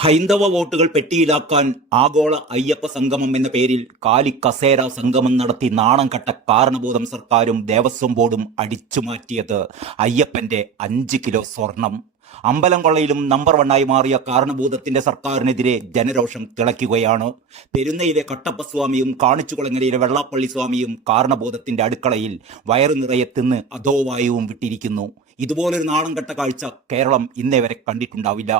ഹൈന്ദവ വോട്ടുകൾ പെട്ടിയിലാക്കാൻ ആഗോള അയ്യപ്പ സംഗമം എന്ന പേരിൽ കാലിക്കസേര സംഗമം നടത്തി നാണം കെട്ട കാരണബോധം സർക്കാരും ദേവസ്വം ബോർഡും അടിച്ചുമാറ്റിയത് അയ്യപ്പന്റെ 5 കിലോ സ്വർണം. അമ്പലം കൊള്ളയിലും നമ്പർ വണ്ണായി മാറിയ കാരണഭൂതത്തിന്റെ സർക്കാരിനെതിരെ ജനരോഷം തിളയ്ക്കുകയാണ്. പെരുന്നയിലെ കട്ടപ്പസ്വാമിയും കാണിച്ചുകുളങ്ങരയിലെ വെള്ളാപ്പള്ളി സ്വാമിയും കാരണബോധത്തിന്റെ അടുക്കളയിൽ വയറു നിറയെ തിന്ന് അധോവായുവും വിട്ടിരിക്കുന്നു. ഇതുപോലൊരു നാണം കെട്ട കാഴ്ച കേരളം ഇന്നേ വരെ കണ്ടിട്ടുണ്ടാവില്ല.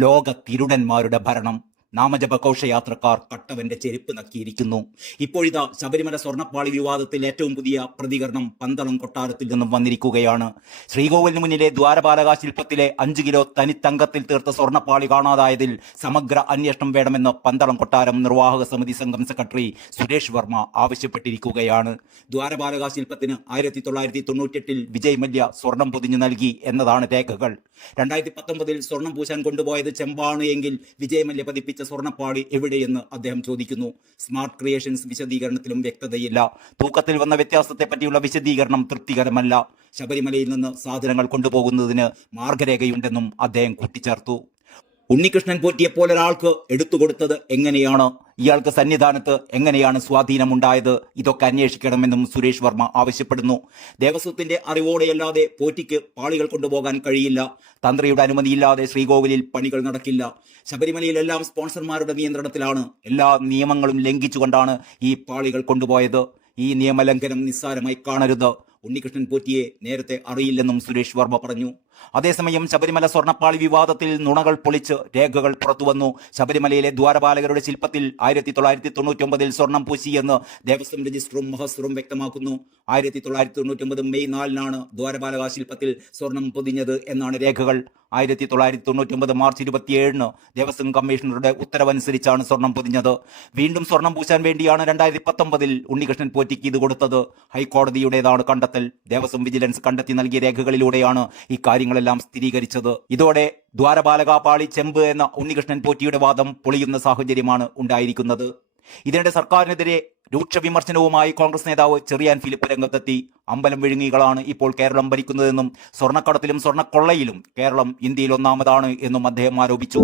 ലോക തിരുടന്മാരുടെ ഭരണം. നാമജപ ഘോഷയാത്രക്കാർ കട്ടവന്റെ ചെരുപ്പ് നക്കിയിരിക്കുന്നു. ഇപ്പോഴിതാ ശബരിമല സ്വർണ്ണപ്പാളി വിവാദത്തിൽ ഏറ്റവും പുതിയ പ്രതികരണം പന്തളം കൊട്ടാരത്തിൽ നിന്നും വന്നിരിക്കുകയാണ്. ശ്രീകോവിലിന് മുന്നിലെ ദ്വാരപാലക ശില്പത്തിലെ 5 കിലോ തനിത്തങ്കത്തിൽ തീർത്ത സ്വർണ്ണപ്പാളി കാണാതായതിൽ സമഗ്ര അന്വേഷണം വേണമെന്ന് പന്തളം കൊട്ടാരം നിർവാഹക സമിതി സംഘം സെക്രട്ടറി സുരേഷ് വർമ്മ ആവശ്യപ്പെട്ടിരിക്കുകയാണ്. ദ്വാരപാലക ശില്പത്തിന് 1998 വിജയ് മല്യ സ്വർണം പൊതിഞ്ഞു നൽകി എന്നതാണ് രേഖകൾ. 2019 സ്വർണം പൂശാൻ കൊണ്ടുപോയത് ചെമ്പാണ് എങ്കിൽ വിജയ് മല്യ പതിപ്പിച്ച സ്വർണ്ണപ്പാളി എവിടെയെന്ന് അദ്ദേഹം ചോദിക്കുന്നു. സ്മാർട്ട് ക്രിയേഷൻസ് വിശദീകരണത്തിലും വ്യക്തതയില്ല. തൂക്കത്തിൽ വന്ന വ്യത്യാസത്തെ പറ്റിയുള്ള വിശദീകരണം തൃപ്തികരമല്ല. ശബരിമലയിൽ നിന്ന് സാധനങ്ങൾ കൊണ്ടുപോകുന്നതിന് മാർഗരേഖയുണ്ടെന്നും അദ്ദേഹം കൂട്ടിച്ചേർത്തു. ഉണ്ണികൃഷ്ണൻ പോറ്റിയെപ്പോലെ ഒരാൾക്ക് എടുത്തുകൊടുത്തത് എങ്ങനെയാണ്? ഇയാൾക്ക് സന്നിധാനത്ത് എങ്ങനെയാണ് സ്വാധീനമുണ്ടായത്? ഇതൊക്കെ അന്വേഷിക്കണമെന്നും സുരേഷ് വർമ്മ ആവശ്യപ്പെടുന്നു. ദേവസ്വത്തിന്റെ അറിവോടെയല്ലാതെ പോറ്റിക്ക് പാളികൾ കൊണ്ടുപോകാൻ കഴിയില്ല. തന്ത്രിയുടെ അനുമതിയില്ലാതെ ശ്രീകോവിലിൽ പണികൾ നടക്കില്ല. ശബരിമലയിലെല്ലാം സ്പോൺസർമാരുടെ നിയന്ത്രണത്തിലാണ്. എല്ലാ നിയമങ്ങളും ലംഘിച്ചുകൊണ്ടാണ് ഈ പാളികൾ കൊണ്ടുപോയത്. ഈ നിയമലംഘനം നിസ്സാരമായി കാണരുത്. ഉണ്ണികൃഷ്ണൻ പോറ്റിയെ നേരത്തെ അറിയില്ലെന്നും സുരേഷ് വർമ്മ പറഞ്ഞു. അതേസമയം ശബരിമല സ്വർണ്ണപ്പാളി വിവാദത്തിൽ നുണകൾ പൊളിച്ച് രേഖകൾ പുറത്തുവന്നു. ശബരിമലയിലെ ദ്വാരപാലകരുടെ ശില്പത്തിൽ 1999 സ്വർണം പൂശിയെന്ന് ദേവസ്വം രജിസ്റ്ററും മഹസ്സറും വ്യക്തമാക്കുന്നു. 1999 മെയ് 4 ദ്വാരപാലക ശില്പത്തിൽ സ്വർണം പൊതിഞ്ഞത് എന്നാണ് രേഖകൾ. 1999 മാർച്ച് 27 ദേവസ്വം കമ്മീഷണറുടെ ഉത്തരവനുസരിച്ചാണ് സ്വർണം പൊതിഞ്ഞത്. വീണ്ടും സ്വർണം പൂശാൻ വേണ്ടിയാണ് 2019 ഉണ്ണികൃഷ്ണൻ പോറ്റിക്ക് ഇത് കൊടുത്തത്. ഹൈക്കോടതിയുടേതാണ് കണ്ടെത്തൽ. ദേവസ്വം വിജിലൻസ് കണ്ടെത്തി നൽകിയ രേഖകളിലൂടെയാണ് ഈ കാര്യങ്ങളെല്ലാം സ്ഥിരീകരിച്ചത്. ഇതോടെ ദ്വാരപാലക പാളി ചെമ്പ് എന്ന ഉണ്ണികൃഷ്ണൻ പോറ്റിയുടെ വാദം പൊളിയുന്ന സാഹചര്യമാണ് ഉണ്ടായിരിക്കുന്നത്. ഇതിനിടെ സർക്കാരിനെതിരെ രൂക്ഷ വിമർശനവുമായി കോൺഗ്രസ് നേതാവ് ചെറിയാൻ ഫിലിപ്പ് രംഗത്തെത്തി. അമ്പലം വിഴുങ്ങികളാണ് ഇപ്പോൾ കേരളം ഭരിക്കുന്നതെന്നും സ്വർണ്ണക്കടത്തിലും സ്വർണ്ണക്കൊള്ളയിലും കേരളം ഇന്ത്യയിൽ ഒന്നാമതാണ് എന്നും അദ്ദേഹം ആരോപിച്ചു.